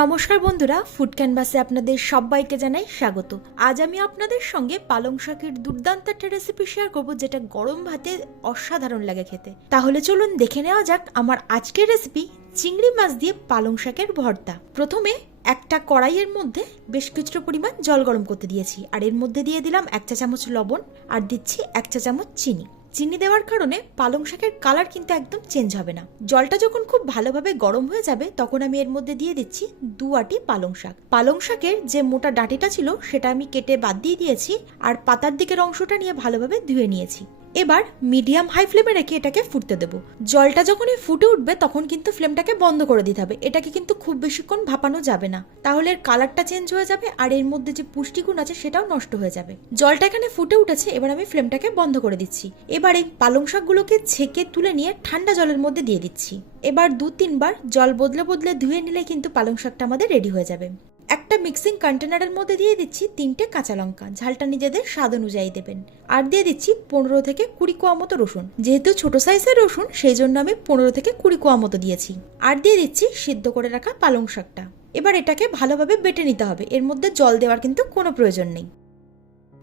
নমস্কার বন্ধুরা, ফুড ক্যানভাসে আপনাদের সবাইকে জানাই স্বাগত। আজ আমি আপনাদের সঙ্গে পালং শাকের দুর্দান্ত একটা রেসিপি শেয়ার করব, যেটা গরম ভাতে অসাধারণ লাগে খেতে। তাহলে চলুন দেখে নেওয়া যাক আমার আজকের রেসিপি, চিংড়ি মাছ দিয়ে পালং শাকের ভর্তা। প্রথমে একটা কড়াইয়ের মধ্যে বেশ কিছুটা পরিমাণ জল গরম করতে দিয়েছি, আর এর মধ্যে দিয়ে দিলাম 1 চা চামচ লবণ, আর দিচ্ছি 1 চা চামচ চিনি। চিনি দেওয়ার কারণে পালং শাকের কালার কিন্তু একদম চেঞ্জ হবে না। জলটা যখন খুব ভালোভাবে গরম হয়ে যাবে তখন আমি এর মধ্যে দিয়ে দিচ্ছি 2 আটি পালং শাক। পালং শাকের যে মোটা ডাঁটিটা ছিল সেটা আমি কেটে বাদ দিয়ে দিয়েছি, আর পাতার দিকের অংশটা নিয়ে ভালোভাবে ধুয়ে নিয়েছি। এবার মিডিয়াম হাই ফ্লেমে রেখে এটাকে ফুটতে দেবো। জলটা যখনই ফুটে উঠবে তখন কিন্তু ফ্লেমটাকে বন্ধ করে দিতে হবে। এটাকে কিন্তু খুব বেশিক্ষণ ভাপানো যাবে না, তাহলে এর কালারটা চেঞ্জ হয়ে যাবে আর এর মধ্যে যে পুষ্টিগুণ আছে সেটাও নষ্ট হয়ে যাবে। জলটা এখানে ফুটে উঠেছে, এবার আমি ফ্লেমটাকে বন্ধ করে দিচ্ছি। এবার এই পালং শাকগুলোকে ছেঁকে তুলে নিয়ে ঠান্ডা জলের মধ্যে দিয়ে দিচ্ছি। এবার 2-3 বার জল বদলে বদলে ধুয়ে নিলে কিন্তু পালং শাকটা আমাদের রেডি হয়ে যাবে। একটা মিক্সিং কন্টেনারের মধ্যে দিয়ে দিচ্ছি 3টে কাঁচা লঙ্কা, ঝালটা নিজেদের স্বাদ অনুযায়ী দেবেন। আর দিয়ে দিচ্ছি 15 থেকে 20 কোয়া মতো রসুন। যেহেতু ছোট সাইজের রসুন সেই জন্য আমি 15 থেকে 20 কোয়া মতো দিয়েছি। আর দিয়ে দিচ্ছি সিদ্ধ করে রাখা পালং শাকটা। এবার এটাকে ভালোভাবে বেটে নিতে হবে, এর মধ্যে জল দেওয়ার কিন্তু কোনো প্রয়োজন নেই।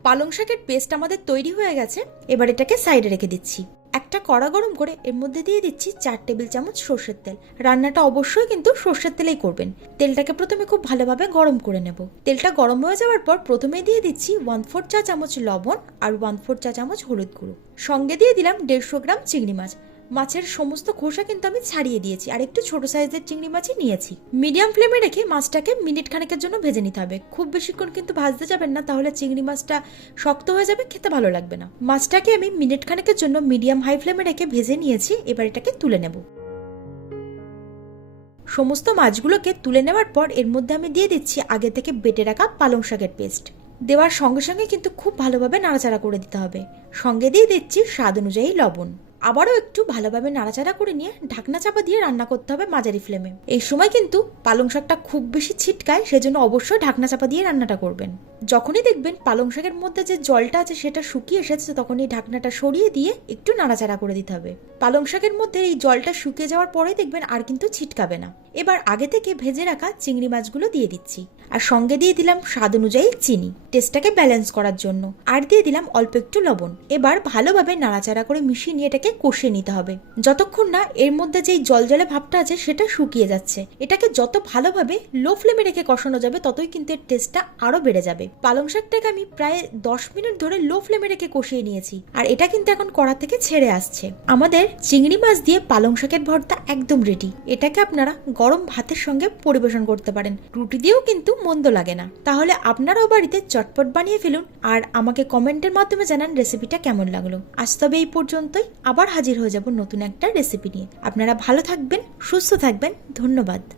পালং শাকের পেস্ট আমাদের তৈরি হয়ে গেছে, এবার এটাকে সাইডে রেখে দিচ্ছি। একটা কড়া গরম করে এর মধ্যে দিয়ে দিচ্ছি 4 টেবিল চামচ সর্ষের তেল। রান্নাটা অবশ্যই কিন্তু সর্ষের তেলেই করবেন। তেলটাকে প্রথমে খুব ভালোভাবে গরম করে নেব। তেলটা গরম হয়ে যাওয়ার পর প্রথমে দিয়ে দিচ্ছি 1/4 চা চামচ লবণ আর 1/4 চা চামচ হলুদ গুঁড়ো। সঙ্গে দিয়ে দিলাম 150 গ্রাম চিংড়ি মাছ। মাছের সমস্ত খোসা কিন্তু আমি ছাড়িয়ে দিয়েছি, আর একটু ছোট সাইজের চিংড়ি মাছই নিয়েছি। মিডিয়াম ফ্লেমে রেখে মাছটাকে মিনিট খানেকের জন্য ভেজে নিতে হবে। খুব বেশিক্ষণ কিন্তু ভাজতে যাবেন না, তাহলে চিংড়ি মাছটা শক্ত হয়ে যাবে, খেতে ভালো লাগবে না। মাছটাকে আমি মিনিট খানেকের জন্য মিডিয়াম হাই ফ্লেমে রেখে ভেজে নিয়েছি। এবার এটাকে তুলে নেব। সমস্ত মাছগুলোকে তুলে নেওয়ার পর এর মধ্যে আমি দিয়ে দিচ্ছি আগে থেকে বেটে রাখা পালং শাকের পেস্ট। দেওয়ার সঙ্গে সঙ্গে কিন্তু খুব ভালোভাবে নাড়াচাড়া করে দিতে হবে। সঙ্গে দিয়ে দিচ্ছি স্বাদ অনুযায়ী লবণ। আবারও একটু ভালোভাবে নাড়াচাড়া করে নিয়ে ঢাকনা চাপা দিয়ে রান্না করতে হবে মাঝারি ফ্লেমে। এই সময় কিন্তু পালং শাকটা খুব বেশি ছিটকায়, সেজন্য অবশ্যই ঢাকনা চাপা দিয়ে রান্নাটা করবেন। যখনই দেখবেন পালং শাকের মধ্যে যে জলটা আছে সেটা শুকিয়ে এসেছে, তখনই ঢাকনাটা সরিয়ে দিয়ে একটু নাড়াচাড়া করে দিতে হবে। পালং শাকের মধ্যে এই জলটা শুকিয়ে যাওয়ার পরেই দেখবেন আর কিন্তু ছিটকাবে না। এবার আগে থেকে ভেজে রাখা চিংড়ি মাছগুলো দিয়ে দিচ্ছি, আর সঙ্গে দিয়ে দিলাম স্বাদ অনুযায়ী চিনি টেস্টটাকে ব্যালেন্স করার জন্য, আর দিয়ে দিলাম অল্প একটু লবণ। এবার ভালোভাবে নাড়াচাড়া করে মিশিয়ে নিয়ে এটাকে কষিয়ে নিতে হবে, যতক্ষণ না এর মধ্যে যেই জলজলে ভাবটা আছে সেটা শুকিয়ে যাচ্ছে। এটাকে যত ভালোভাবে লো ফ্লেমে রেখে কষানো যাবে ততই কিন্তু এর টেস্টটা আরো বেড়ে যাবে। পালং শাকটাকে আমি প্রায় 10 মিনিট ধরে লো ফ্লেমে রেখে কষিয়ে নিয়েছি, আর এটা কিন্তু এখন কড়া থেকে ছেড়ে আসছে। আমাদের চিংড়ি মাছ দিয়ে পালং শাকের ভর্তা একদম রেডি। এটাকে আপনারা গরম ভাতের সঙ্গে পরিবেশন করতে পারেন, রুটি দিয়েও কিন্তু মন্দ লাগে না। তাহলে আপনারাও বাড়িতে চটপট বানিয়ে ফেলুন, আর আমাকে কমেন্টের মাধ্যমে জানান রেসিপিটা কেমন লাগলো। আজ তবে এই পর্যন্তই, আবার হাজির হয়ে যাব নতুন একটা রেসিপি নিয়ে। আপনারা ভালো থাকবেন, সুস্থ থাকবেন। ধন্যবাদ।